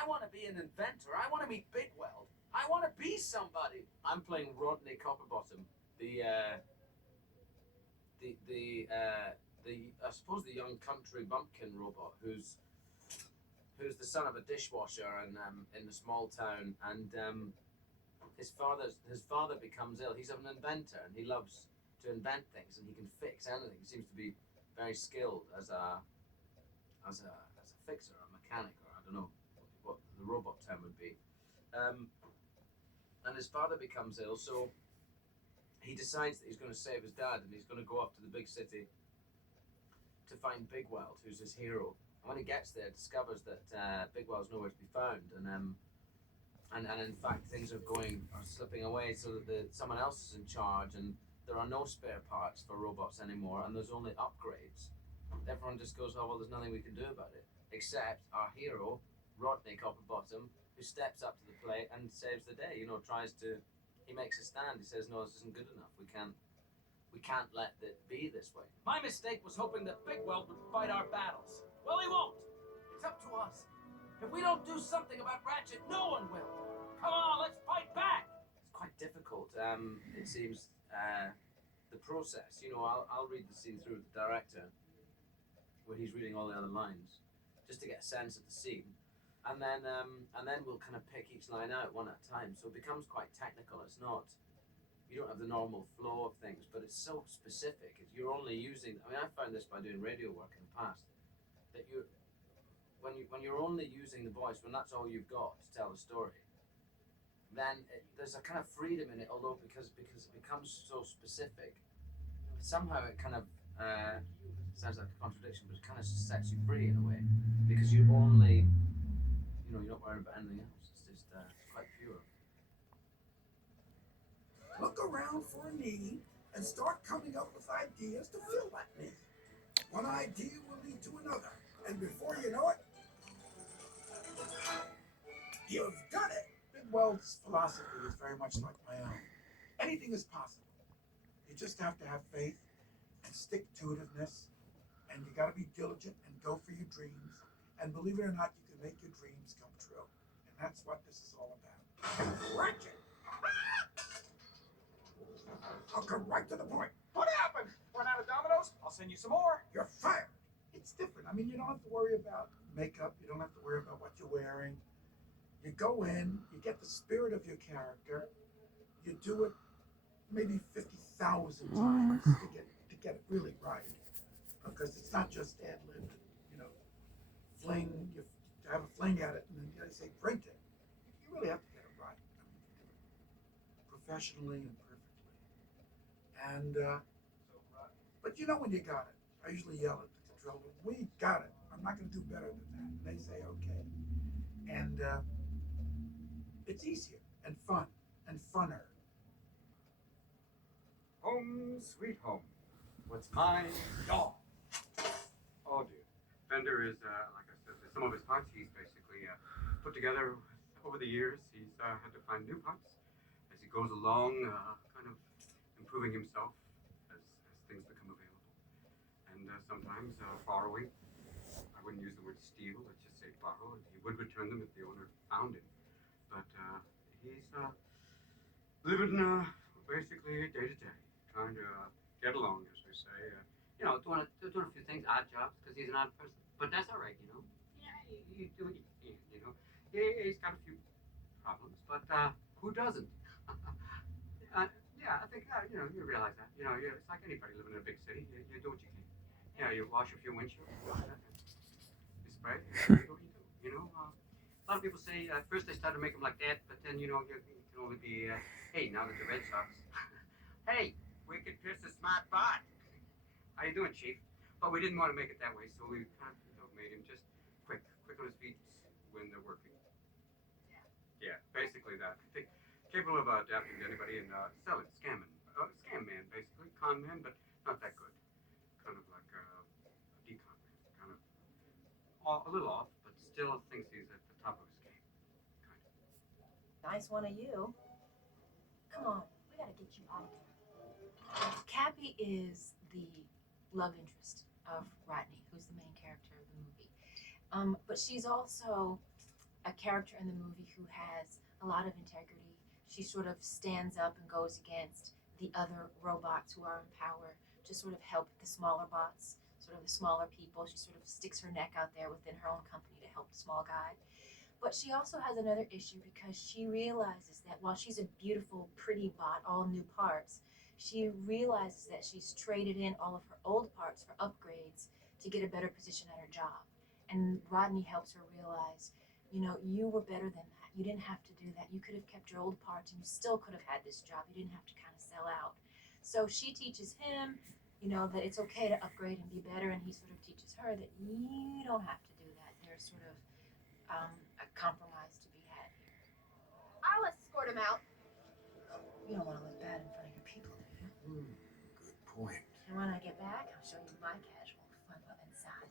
I want to be an inventor. I want to meet Bigweld. I want to be somebody. I'm playing Rodney Copperbottom, the I suppose the young country bumpkin robot who's the son of a dishwasher in a small town, and his father becomes ill. He's an inventor, and he loves to invent things, and he can fix anything. He seems to be very skilled as a fixer, a mechanic, or I don't know what the robot term would be. And his father becomes ill, so he decides that he's going to save his dad, and he's going to go up to the big city to find Bigweld, who's his hero. And when he gets there, discovers that Bigweld's nowhere to be found, and in fact things are slipping away, so that someone else is in charge, and there are no spare parts for robots anymore, and there's only upgrades. Everyone just goes, oh well, there's nothing we can do about it, except our hero, Rodney Copperbottom, who steps up to the plate and saves the day. He makes a stand. He says, no, this isn't good enough. We can't let it be this way. My mistake was hoping that Bigweld would fight our battles. Well, he won't. It's up to us. If we don't do something about Ratchet, no one will. Come on, let's fight back. It's quite difficult. It seems the process. I'll read the scene through with the director, where he's reading all the other lines, just to get a sense of the scene, and then we'll kind of pick each line out one at a time. So it becomes quite technical. It's not. You don't have the normal flow of things, but it's so specific. If you're only using, I found this by doing radio work in the past, that when you're only using the voice, when that's all you've got to tell the story, then there's a kind of freedom in it. Although because it becomes so specific, somehow it kind of sounds like a contradiction, but it kind of sets you free in a way, because you only, you're not worried about anything else. It's just quite pure. Look around for a need and start coming up with ideas to fill that need. One idea will lead to another, and before you know it, you've done it. Bigweld's philosophy is very much like my own. Anything is possible. You just have to have faith and stick-to-itiveness, and you got to be diligent and go for your dreams. And believe it or not, you can make your dreams come true. And that's what this is all about. Ratchet! I'll come right to the point. What happened? Run out of dominoes? I'll send you some more. You're fired. It's different. You don't have to worry about makeup. You don't have to worry about what you're wearing. You go in, you get the spirit of your character. You do it maybe 50,000 times to get it really right. Because it's not just ad-lib, you have a fling at it and then they say print it. You really have to get it right. Professionally and perfectly. And, but when you got it. I usually yell at the controller, we got it. I'm not going to do better than that. And they say, okay. And it's easier and fun and funner. Home sweet home. What's mine? Dog. Oh dear. Fender is, like I said, some of his parts he's basically put together over the years. He's had to find new parts as he goes along, kind of improving himself as things become available. And sometimes borrowing. I wouldn't use the word steal, let's just say borrow. He would return them if the owner found him. But he's living basically day to day, trying to get along, as we say. Doing a few things, odd jobs, because he's an odd person. But that's all right, Yeah, you do what you can, He's got a few problems, but who doesn't? Yeah, I think, you realize that. It's like anybody living in a big city. You do what you can. You wash a few windshields. You spray. You do what you do. A lot of people say first they started to make them like that, but then, you can only be, hey, now that the Red Sox. Hey, wicked piss a smart bot. How you doing, Chief? But we didn't want to make it that way, so we kind of made him just quick on his feet when they're working. Yeah, basically that. Capable of adapting to anybody and selling, scamming. Scam man, basically. Con man, but not that good. Kind of like a decon man. Kind of a little off, but still thinks he's at the top of his game. Kind of. Nice one of you. Come on, we gotta get you out of here. Cappy is the love interest of Rodney, who's the main character of the movie. But she's also a character in the movie who has a lot of integrity. She sort of stands up and goes against the other robots who are in power to sort of help the smaller bots, sort of the smaller people. She sort of sticks her neck out there within her own company to help the small guy. But she also has another issue because she realizes that while she's a beautiful, pretty bot, all new parts, she realizes that she's traded in all of her old parts for upgrades to get a better position at her job. And Rodney helps her realize, you know, you were better than that. You didn't have to do that. You could have kept your old parts and you still could have had this job. You didn't have to kind of sell out. So she teaches him, you know, that it's okay to upgrade and be better, and he sort of teaches her that you don't have to do that. There's sort of a compromise to be had here. I'll escort him out. You don't want to look bad in front of your people, do you? Good point. And when I get back, I'll show you my casual, fun-loving side.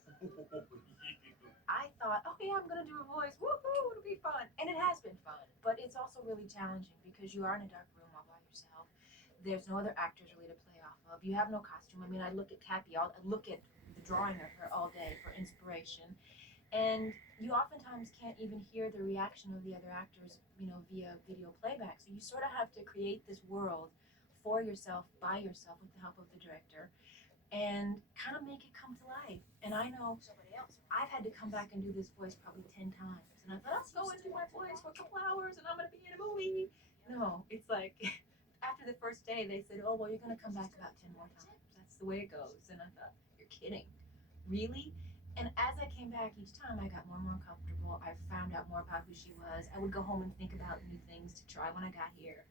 I thought, oh yeah, I'm gonna do a voice. Woohoo! It'll be fun, and it has been fun. But it's also really challenging because you are in a dark room all by yourself. There's no other actors really to play off of. You have no costume. I mean, I look at Cappy. I look at the drawing of her all day for inspiration, and you oftentimes can't even hear the reaction of the other actors, you know, via video playback. So you sort of have to create this world for yourself, by yourself, with the help of the director, and kind of make it come to life. And I know somebody else. I've had to come back and do this voice probably 10 times. And I thought, I'll go and do my voice for a couple hours and I'm going to be in a movie. No, it's like after the first day, they said, oh, well, you're going to come back about 10 more times. That's the way it goes. And I thought, you're kidding. Really? And as I came back each time, I got more and more comfortable. I found out more about who she was. I would go home and think about new things to try when I got here.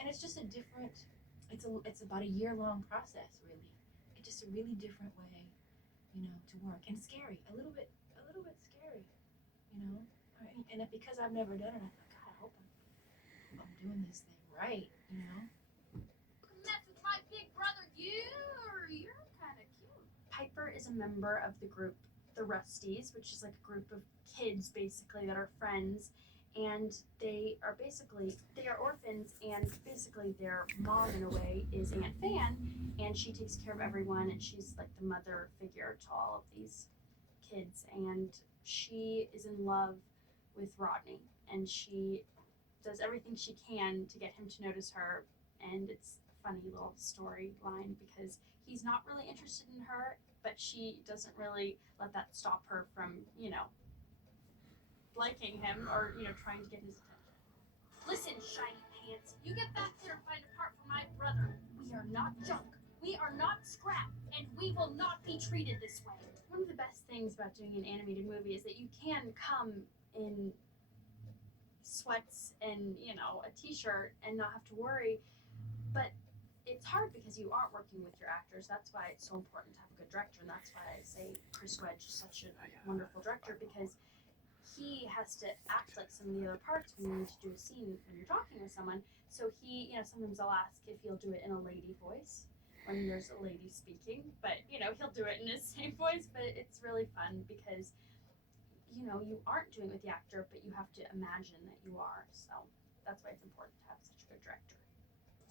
And it's just a different, it's about a year-long process, really. It's just a really different way, you know, to work. And scary, a little bit scary, you know. And because I've never done it, I thought, God, I hope I'm doing this thing right, you know. Mess with my big brother, you're kind of cute. Piper is a member of the group The Rusties, which is like a group of kids basically that are friends, and they are orphans, and basically their mom in a way is Aunt Fan, and she takes care of everyone, and she's like the mother figure to all of these kids, and she is in love with Rodney, and she does everything she can to get him to notice her, and it's a funny little storyline because he's not really interested in her, but she doesn't really let that stop her from, you know, liking him or, you know, trying to get his attention. Listen, shiny pants, you get back there and find a part for my brother. We are not junk. We are not scrap, and we will not be treated this way. One of the best things about doing an animated movie is that you can come in sweats and, you know, a t-shirt and not have to worry, but it's hard because you aren't working with your actors. That's why it's so important to have a good director, and that's why I say Chris Wedge is such a wonderful director, because he has to act like some of the other parts when you need to do a scene when you're talking with someone. So he, you know, sometimes I'll ask if he'll do it in a lady voice when there's a lady speaking, but, you know, he'll do it in his same voice, but it's really fun because, you know, you aren't doing it with the actor, but you have to imagine that you are. So that's why it's important to have such a good director.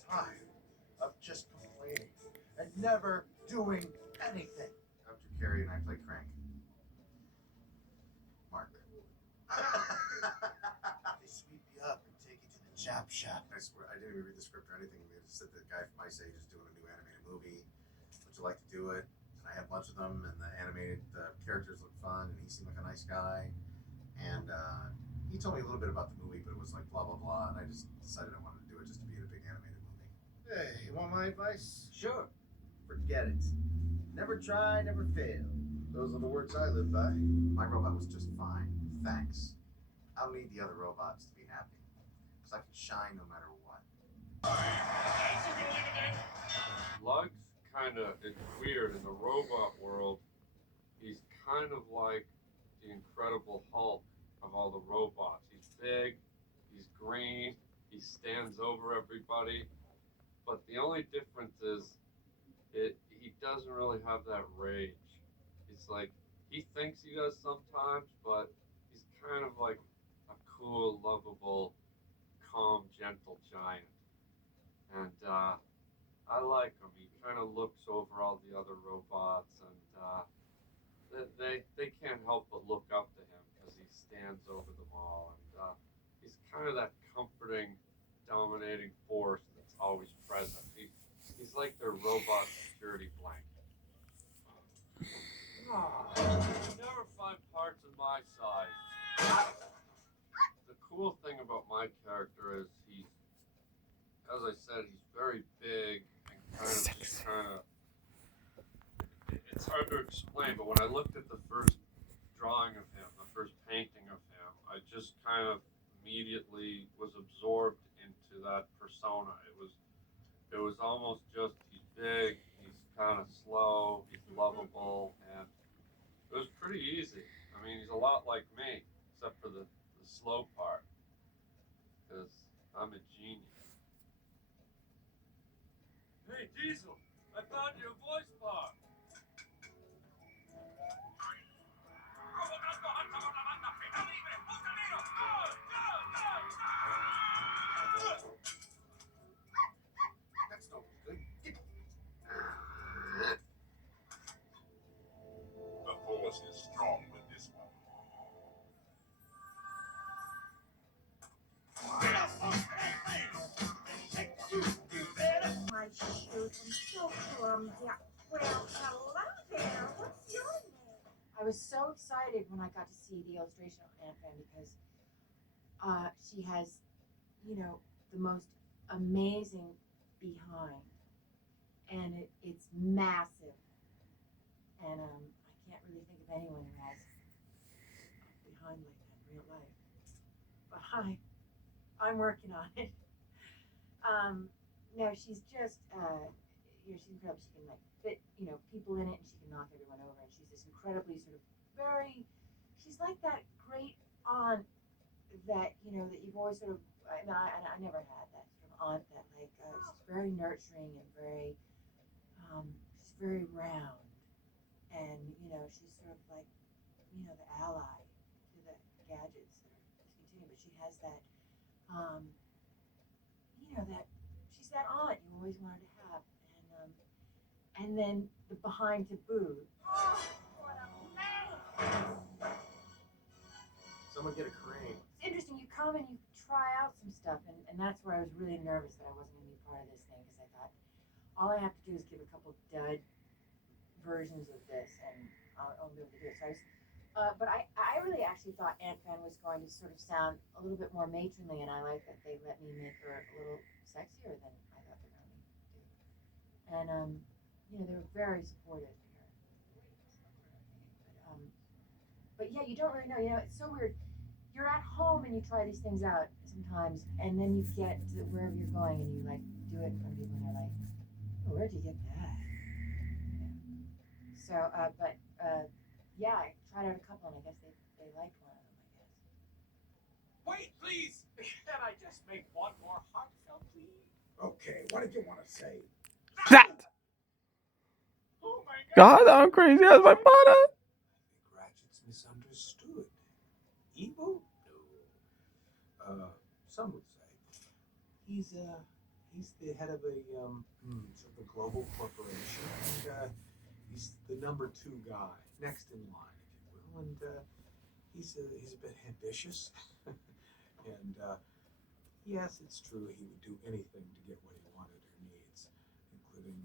Time of just complaining and never doing anything. I'm Drew Carey and I play Crank. Mark. They sweep you up and take you to the chop shop. I swear, I didn't even read the script or anything. They just said the guy from Ice Age is doing a new animated movie. Would you like to do it? And I had lunch with him, and the characters looked fun, and he seemed like a nice guy. And he told me a little bit about the movie, but it was like blah, blah, blah, and I just decided I wanted to do it just to be in a big animated movie. Hey, you want my advice? Sure. Forget it. Never try, never fail. Those are the words I live by. My robot was just fine. Thanks. I don't need the other robots to be happy. Because I can shine no matter what. Lug's it's weird. In the robot world, he's kind of like the Incredible Hulk of all the robots. He's big, he's green, he stands over everybody. But the only difference is he doesn't really have that rage. It's like, he thinks he does sometimes, but he's kind of like a cool, lovable, calm, gentle giant. And I like him. He kind of looks over all the other robots, and they can't help but look up to him because he stands over them all. he's kind of that comforting, dominating force that's always present. He's like their robot security blanket. You never find parts of my size. The cool thing about my character is he's, as I said, he's very big and kind of. It's hard to explain, but when I looked at the first drawing of him, the first painting of him, I just kind of immediately was absorbed into that persona. It was almost just he's big, he's kind of slow, he's lovable, and it was pretty easy. I mean, he's a lot like me, except for the slow part, because I'm a genius. Hey, Diesel, I found your voice box. That's no good. The force is strong with this one. My shoes, I'm so clumsy. Well, hello there. What's your name? I was so excited when I got to see the illustration of Aunt Fan because she has, you know, the most amazing behind, and it's massive, and I can't really think of anyone who has behind like that in real life. But I'm working on it. No, she's just, you know, she's incredible. She can like fit, you know, people in it, and she can knock everyone over. And she's this incredibly sort of she's like that great aunt that, you know, that you've always sort of, I never had that sort of aunt that like, she's very nurturing and very, she's very round. And, you know, she's sort of like, you know, the ally to the gadgets that are discontinued. But she has that, you know, that she's that aunt you always wanted to have, and then the behind to boot. Oh, what a man! Someone get a crane. It's interesting. You come and you try out some stuff, and that's where I was really nervous that I wasn't going to be part of this thing because I thought all I have to do is give a couple dud versions of this, and I'll be able to do it. So but I really actually thought Aunt Fan was going to sort of sound a little bit more matronly, and I like that they let me make her a little sexier than I thought they were going to do. And you know, they were very supportive here. But yeah, you don't really know. You know, it's so weird. You're at home and you try these things out sometimes, and then you get to wherever you're going and you like do it in front of people, and they're like, oh, "Where'd you get that?" Yeah. So, yeah, I tried out a couple, and I guess they liked one of them. I guess. Wait, please. Can I just make one more heartfelt plea? Okay, what did you want to say? That. Oh my God! God, I'm crazy as my father. Ratchet's misunderstood. Evil? No. Some would say he's the head of a sort of a global corporation, and he's the number 2 guy, next in line, if you will, and he's a bit ambitious, and yes, it's true he would do anything to get what he wanted or needs, including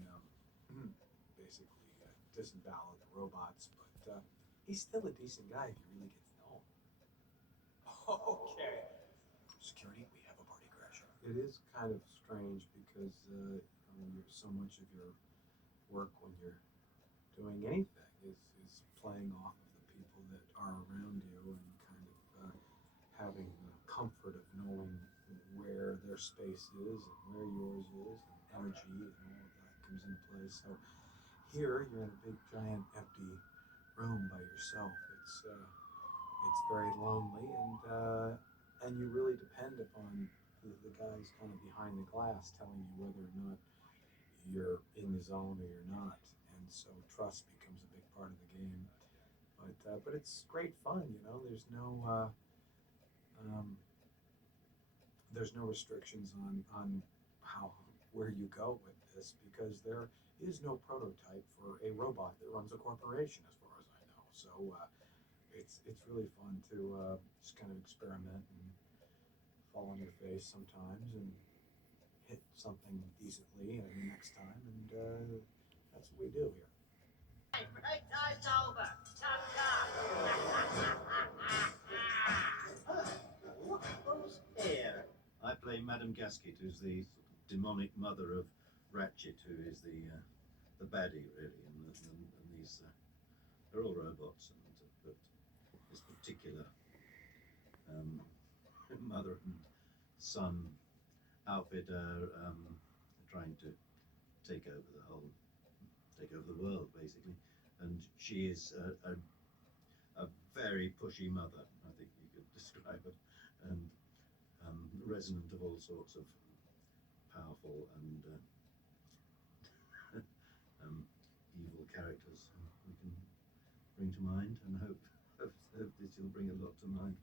basically disembowel the robots, but he's still a decent guy if you really get to know him. Okay. Security, we have a party crasher. It is kind of strange because I mean, so much of your work when you're doing anything is playing off of the people that are around you and kind of having the comfort of knowing where their space is and where yours is, and energy and all of that comes into play. So here you're in a big giant empty room by yourself. It's very lonely, and you really depend upon the guys kind of behind the glass telling you whether or not you're in the zone or you're not, and so trust becomes a big part of the game. But it's great fun, you know. There's no restrictions on where you go with this, because there is no prototype for a robot that runs a corporation, as far as I know. So it's really fun to just kind of experiment and fall on your face sometimes and hit something decently the next time, and that's what we do here. Break time's over. What goes here? I play Madame Gasket, who's the demonic mother of Ratchet, who is the baddie, really, and these they're all robots, but this particular mother and son outfit are trying to take over the world, basically, and she is a very pushy mother, I think you could describe it, and resonant of all sorts of powerful and evil characters we can bring to mind, and hope this will bring a lot to mind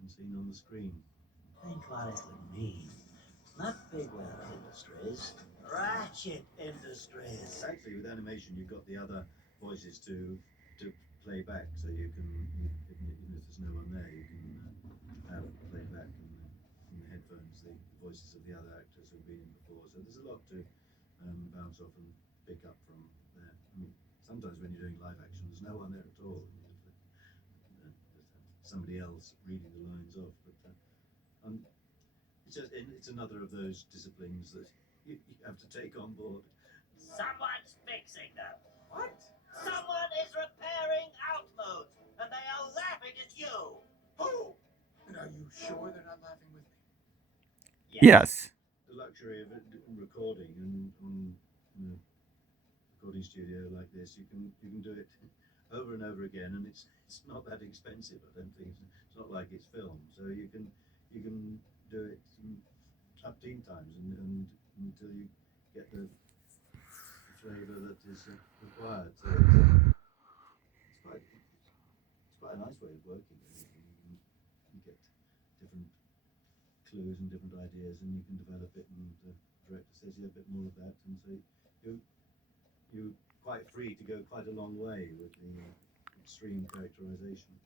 and seen on the screen. Think what it would mean. Not Bigwell Industries, Ratchet Industries. Actually, with animation, you've got the other voices to play back, so you can, even if there's no one there, you can have playback in the headphones the voices of the other actors who've been in before. So there's a lot to bounce off and pick up from there. I mean, sometimes when you're doing live action, there's no one there at all. You just have somebody else reading the lines off. But it's another of those disciplines that you have to take on board. Someone's fixing them. What? Someone is repairing Outmode, and they are laughing at you. Who? And are you sure they're not laughing with me? Yes. The luxury of recording and on a recording studio like this, you can do it over and over again, and it's not that expensive. I don't think it's not like it's filmed, so you can do it up 10 times and until you get the flavour that is required. So it's quite a nice way of working. You get different clues and different ideas, and you can develop it. And the director says, "Yeah, a bit more of that," and so you're quite free to go quite a long way with the extreme characterization.